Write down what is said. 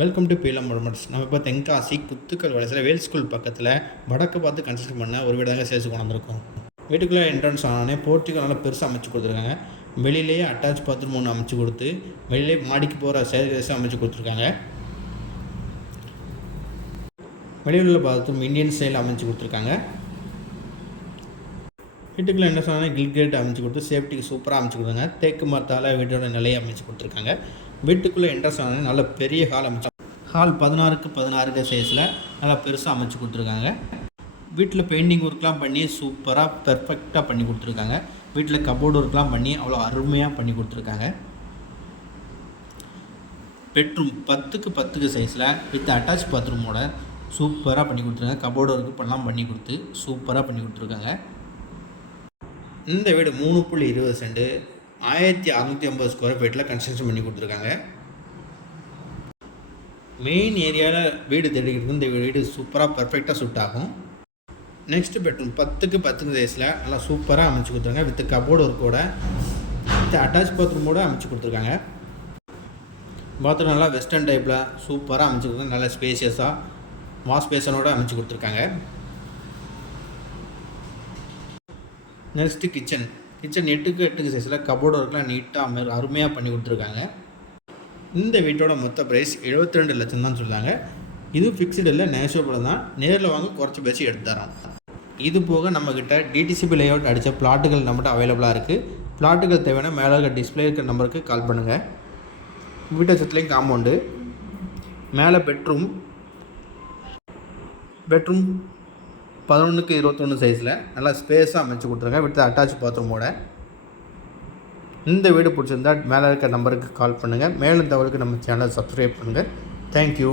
Welcome to பீலம் properties. நம்ம இப்போ தென்காசி குத்துக்கல் வளசில் வேல் school பக்கத்தில் வடக்கு பார்த்து கன்ஸ்ட்ரக்ஷன் பண்ண ஒரு வீடு தாங்க சேல்ஸ் கொண்டு வந்திருக்கோம். வீட்டுக்குள்ளே என்ட்ரன்ஸ் ஆனோடனே போர்ட்டிகோ நல்லா பெருசாக அமைச்சு கொடுத்துருக்காங்க. வெளியிலேயே அட்டாச் பாத்ரூம் ஒன்று அமைச்சு கொடுத்து வெளியிலே மாடிக்கு போகிற சேல்ஸாக அமைச்சு கொடுத்துருக்காங்க. வெளியில் உள்ள பாத்ரூம் இந்தியன் ஸ்டைல் அமைச்சு கொடுத்துருக்காங்க. வீட்டுக்குள்ளே என்ன சொன்னாலும் கில்கேட் அமைச்சு கொடுத்து சேஃப்டிக்கு சூப்பராக அமைச்சு கொடுத்தாங்க. தேக்கு மரத்தால் வீட்டோட நிலையை அமைச்சு கொடுத்துருக்காங்க. வீட்டுக்குள்ளே என்ட்ரன்ஸ் ஆனால் நல்ல பெரிய ஹால் அமைச்சு ஹால் 16க்கு 16 சைஸில் நல்லா பெருசாக அமைச்சு கொடுத்துருக்காங்க. வீட்டில் பெயிண்டிங் ஒர்க்லாம் பண்ணி சூப்பராக பெர்ஃபெக்டாக பண்ணி கொடுத்துருக்காங்க. வீட்டில் கபோர்டு ஒர்க்லாம் பண்ணி அவ்வளோ அருமையாக பண்ணி கொடுத்துருக்காங்க. பெட்ரூம் 10க்கு 10 சைஸில் வித் அட்டாச் பாத்ரூமோட சூப்பராக பண்ணி கொடுத்துருக்காங்க. கபோர்டு ஒர்க்கு பண்ணலாம் பண்ணி கொடுத்து சூப்பராக பண்ணி கொடுத்துருக்காங்க. இந்த வீடு 3.20 சென்ட் 1650 ஸ்கொயர் ஃபீட்டில் கன்ஸ்ட்ரக்ஷன் பண்ணி கொடுத்துருக்காங்க. மெயின் ஏரியாவில் வீடு தேடிக்கிட்டு இந்த வீடு சூப்பராக பர்ஃபெக்டாக சூட் ஆகும். நெக்ஸ்ட் பெட்ரூம் 10க்கு 10 சைஸில் நல்லா சூப்பராக அமைச்சு கொடுத்துருக்காங்க. வித் கபோர்டு ஒர்க்கோட வித் அட்டாச் பாத்ரூமோடு அமைச்சு கொடுத்துருக்காங்க. பாத்ரூம் நல்லா வெஸ்டர்ன் டைப்பில் சூப்பராக அமைச்சு கொடுத்துருக்காங்க. நல்லா ஸ்பேஷியஸாக வாஷ் பேஷனோடு அமைச்சு கொடுத்துருக்காங்க. நெக்ஸ்ட்டு கிச்சன் 8க்கு 8 சைஸில் கபோர்டு ஒர்க்லாம் நீட்டாக அருமையாக பண்ணி கொடுத்துருக்காங்க. இந்த வீட்டோட மொத்த ப்ரைஸ் 72 லட்சம் தான் சொல்லாங்க. இது ஃபிக்ஸ்டு இல்லை, நேஷனபிள் தான். நேரில் வாங்க குறைச்சி பேசி எடுத்து தரோம். இது போக நம்மக்கிட்ட டிடிசிபி லேஅவுட் அடித்த பிளாட்டுகள் நம்மகிட்ட அவைலபிளாக இருக்குது. பிளாட்டுகள் தேவையான மேலே இருக்க டிஸ்பிளே இருக்கிற நம்பருக்கு கால் பண்ணுங்கள். வீட்டை சுற்றுலையும் காம்பவுண்டு மேலே பெட்ரூம் 11க்கு 21 சைஸில் நல்லா ஸ்பேஸாக அமைச்சு கொடுத்துருங்க. வித் அட்டாச் பாத்ரூமோட. இந்த வீடு பிடிச்சிருந்தா மேலே இருக்க நம்பருக்கு கால் பண்ணுங்கள். மேலும் தகவலுக்கு நம்ம சேனலை சப்ஸ்கிரைப் பண்ணுங்கள். தேங்க்யூ.